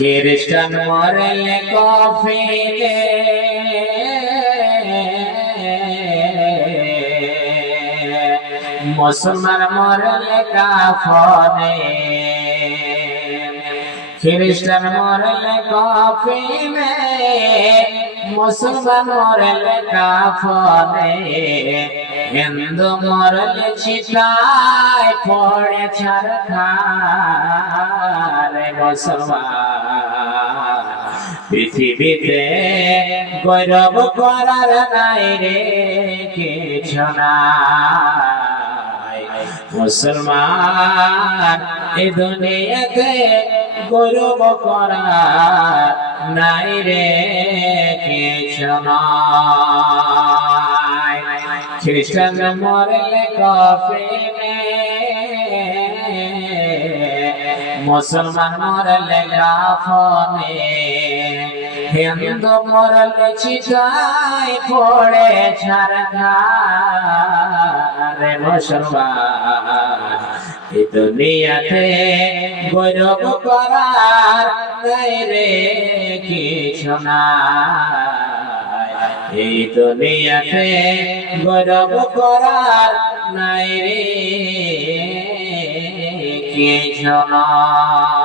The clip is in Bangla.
খ্রিস্টান মরলে কফিনে, মুসলমান মরলে কাফনে। খ্রিস্টান মরলে কফিনে, মুসলমান মরলে কাফনে। হিন্দু মরলে চিতায় পড়ে ছারখার। মুসলমান পৃথিবীতে গৌরব করার নাই রে কিছু নাই। মুসলমান এ দুনিয়াতে গৌরব করার নাই রে কিছু নাই। খ্রিস্টান মরলে কফিনে, মুসলমান মরলে কাফনে। হিন্দু মরলে চিতায় পড়ে ছারখার। মুসলমান এই দুনিয়াতে গৌরব করার নাই রে কিছু নাই। এই দুনিয়াতে গৌরব করার নাই রে কিছু নাই।